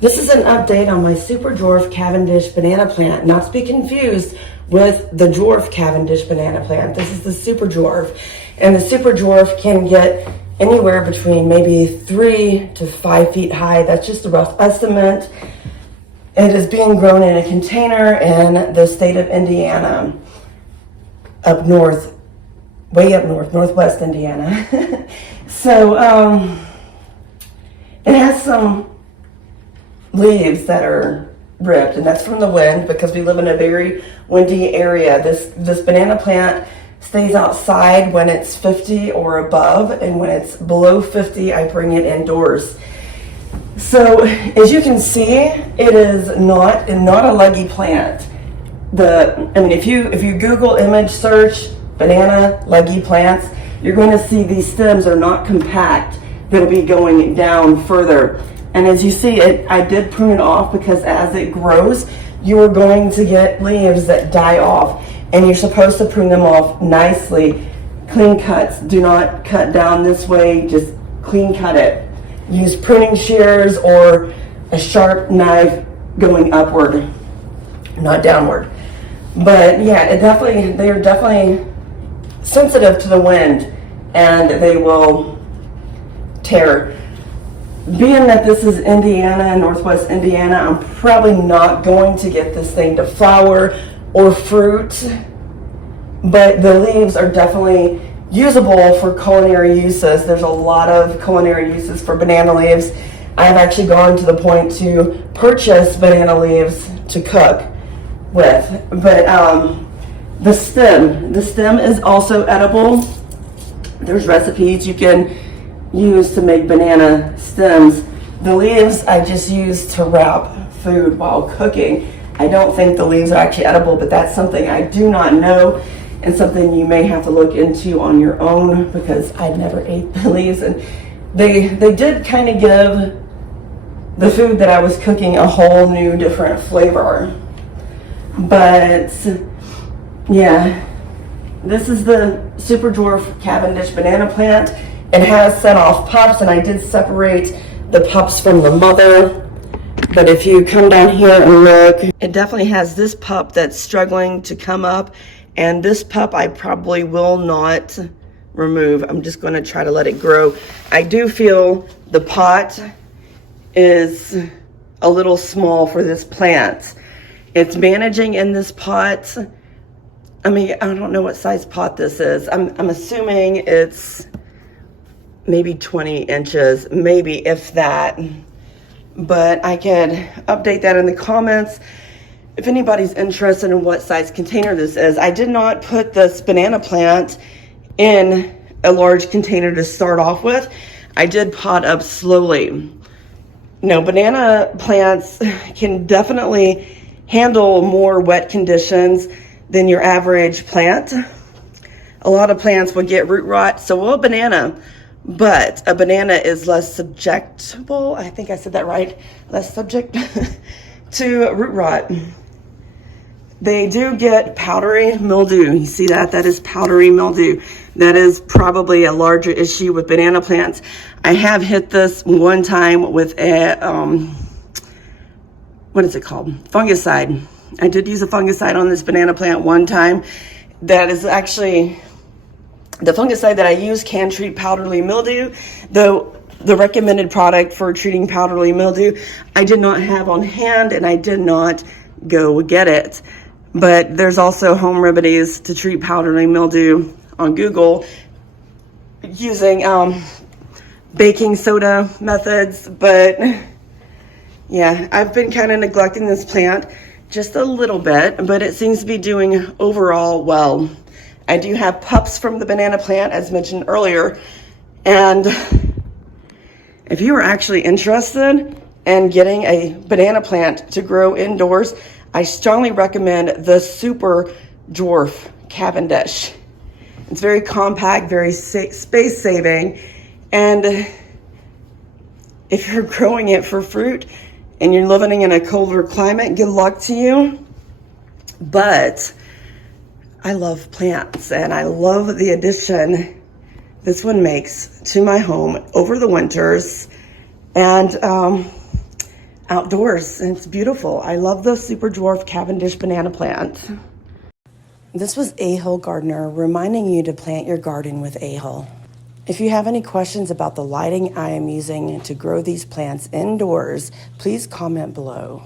This is an update on my super dwarf Cavendish banana plant, not to be confused with the dwarf Cavendish banana plant. This is the super dwarf, and the super dwarf can get anywhere between maybe 3 to 5 feet high. That's just a rough estimate. It is being grown in a container in the state of Indiana, up north, way up north, northwest Indiana. So it has some leaves that are ripped, and that's from the wind because we live in a very windy area. This banana plant stays outside when it's 50 or above, and when it's below 50 I bring it indoors. So as you can see, it is not a leggy plant. If you Google image search banana leggy plants, you're going to see these stems are not compact. They'll be going down further. And as you see it, I did prune it off because as it grows, you are going to get leaves that die off, and you're supposed to prune them off nicely. Clean cuts. Do not cut down this way, just clean cut it. Use pruning shears or a sharp knife going upward, not downward. But yeah, they are definitely sensitive to the wind, and they will tear. Being that this is Indiana, Northwest Indiana, I'm probably not going to get this thing to flower or fruit, but the leaves are definitely usable for culinary uses. There's a lot of culinary uses for banana leaves. I've actually gone to the point to purchase banana leaves to cook with. But the stem is also edible. There's recipes you can use to make banana stems. The leaves I just use to wrap food while cooking. I don't think the leaves are actually edible, but that's something I do not know, and something you may have to look into on your own, because I never ate the leaves, and they did kind of give the food that I was cooking a whole new different flavor. But yeah, this is the super dwarf Cavendish banana plant. It has set off pups, and I did separate the pups from the mother. But if you come down here and look, it definitely has this pup that's struggling to come up, and this pup I probably will not remove. I'm just going to try to let it grow. I do feel the pot is a little small for this plant. It's managing in this pot. I mean, I don't know what size pot this is. I'm assuming it's maybe 20 inches, maybe if that. But I can update that in the comments if anybody's interested in what size container this is. I did not put this banana plant in a large container to start off with. I did pot up slowly. No, banana plants can definitely handle more wet conditions than your average plant. A lot of plants will get root rot, so will a banana. But a banana is less susceptible, I think I said that right, less subject to root rot. They do get powdery mildew. You see that? That is powdery mildew. That is probably a larger issue with banana plants. I have hit this one time with a, what is it called? Fungicide. I did use a fungicide on this banana plant one time. That is actually, the fungicide that I use can treat powdery mildew, though the recommended product for treating powdery mildew I did not have on hand, and I did not go get it. But there's also home remedies to treat powdery mildew on Google using baking soda methods. But yeah, I've been kind of neglecting this plant just a little bit, but it seems to be doing overall well. I do have pups from the banana plant, as mentioned earlier, and if you are actually interested in getting a banana plant to grow indoors, I strongly recommend the super dwarf Cavendish. It's very compact, very space saving, and if you're growing it for fruit and you're living in a colder climate, good luck to you. But I love plants, and I love the addition this one makes to my home over the winters. And outdoors, and it's beautiful. I love the super dwarf Cavendish banana plant. This was A-Hole Gardener reminding you to plant your garden with A-Hole. If you have any questions about the lighting I am using to grow these plants indoors, please comment below.